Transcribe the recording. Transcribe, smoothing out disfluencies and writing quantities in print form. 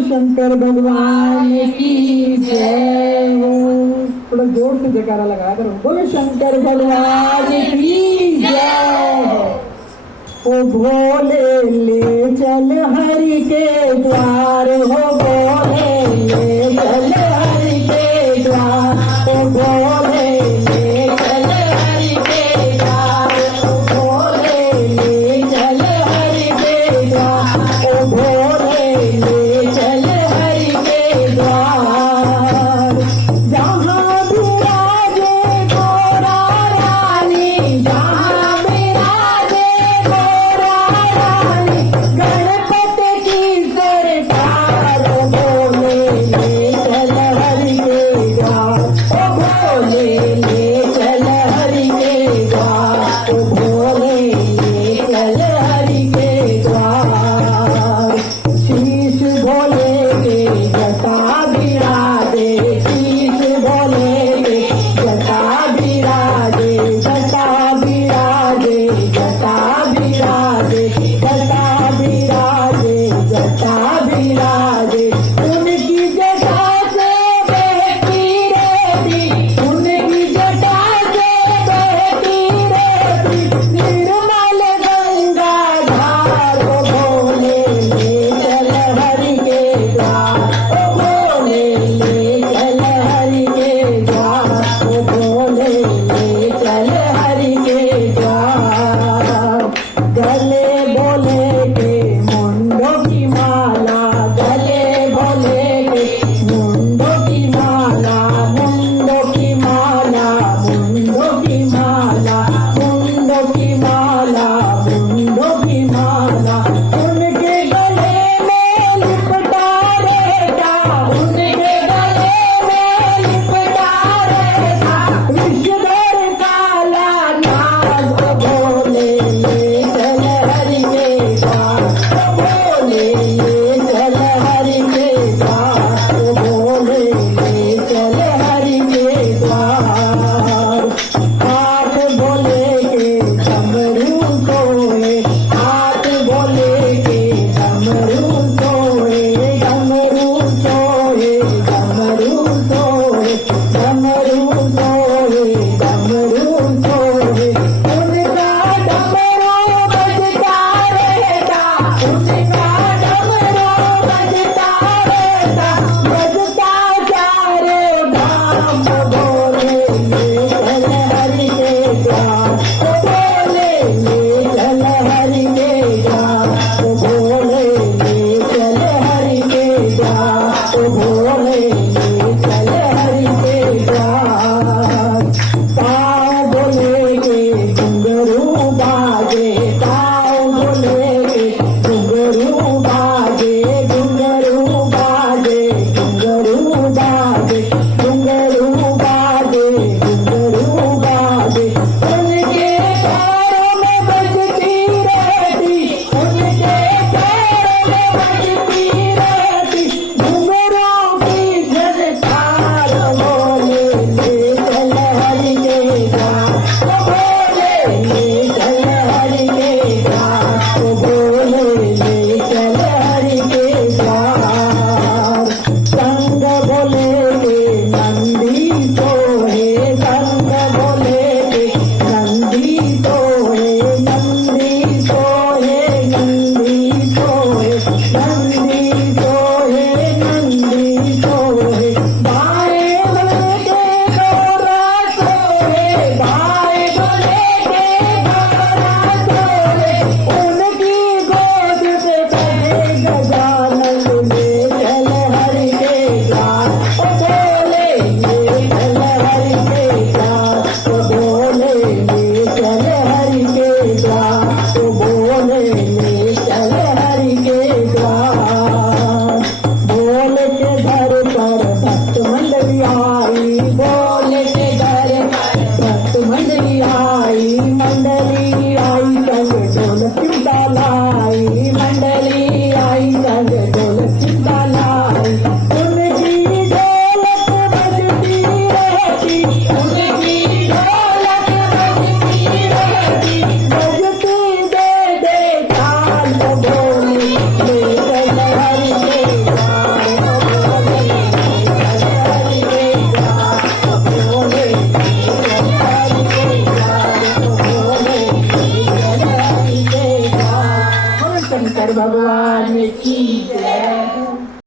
शंकर भगवान की जय हो। थोड़ा जोर से जयकारा लगाया करो, बोलो शंकर भगवान की जय। ओ भोले ले चल हरि के द्वार, हो भोले ले चल हरि के द्वार, ओ भोले ले चल हरि के द्वार, ओ भोले ले चल हरि के द्वार, ओ भोले ले चल हरि के द्वार। जहाँ विराजे गोरा रानी, जहाँ विराजे गोरा रानी, गणपति की सरकार, ओ भोले ले चल हरि के द्वार, ओ भोले ले चल हरि के द्वार, ओ भोले ले चल हरि के द्वार। शीश भोले के जटा बिराजे, शीश भोले के जटा बिराजे, जटा बिराजे, जटा बिराजे, जटा बिराजे, जटा बिराजे। उनकी जटा से बहती रहती, उनकी जटा से बहती रहती निर्मल गंगा धार, ओ भोले ले चल हरि के द्वार, ओ भोले ले चल हरि के द्वार, ओ भोले ले चल हरि के द्वार। गले भोले के मुंडों की माला, गले भोले के मुंडों की माला, मुंडों की माला, मुंडों की माला, मुंडों की माला, मुंडों की माला। उनके गले में लिपटा रहता, उनके गले में लिपटा रहता विषधर काला नाग, ओ भोले ले चल हरि के द्वार, ओ भोले ले चल हरि के द्वार, ओ भोले ले चल हरि के द्वार। हाथ भोले के डमरू सोए, हाथ भोले के डमरू सोए, डमरू सोए, डमरू सोए, डमरू सोए, डमरू सोए। उनका डमरू बजता रहता, उनका डमरू बजता रहता, बजता चारे धाम, ओ भोले ले चल हरि के द्वार, ओ भोले ले चल हरि के द्वार, ओ भोले ले चल हरि के द्वार, ओ भोले ले चल हरि के द्वार। ताव भोले के घुंघरू बाजे, ताव भोले के घुंघरू बाजे, घुंघरू बाजे, घुंघरू बाजे, घुंघरू बाजे, घुंघरू बाजे। उनके पैरों में बजती रहती, उनके पैरों में बजती रहती घुंघरू की झनकार, ओ भोले ले चल हरि के द्वार, ओ भोले ले चल हरि के द्वार, ओ भोले ले चल हरि के द्वार। संग भोले के नंदी सोहे, संग भोले के नंदी सोहे, नंदी सोहे, नंदी सोहे, नंदी सोहे, नंदी सोहे। बाएं भोले के गोरा सोहे, बाएं भोले के गोरा सोहे, उनकी गोद पे बैठे गजानन ले चल हरि के द्वार, ओ भोले ले चल हरि के द्वार, ओ भोले ले चल हरि के द्वार, ओ भोले ले चल हरि के द्वार। भोले के दर पर भक्त मंडली आई, भोले के दर पर भक्त मंडली आई, मंडली आई संग ढोलक डालाई, मंडली आई संग ढोलक डालाई। उनकी ढोलक बजती रहती, उनकी ढोलक बजती रहती, बजती दे दे ताल, ओ भोले ले चल हरि के द्वार, शंकर भगवान की जय हो।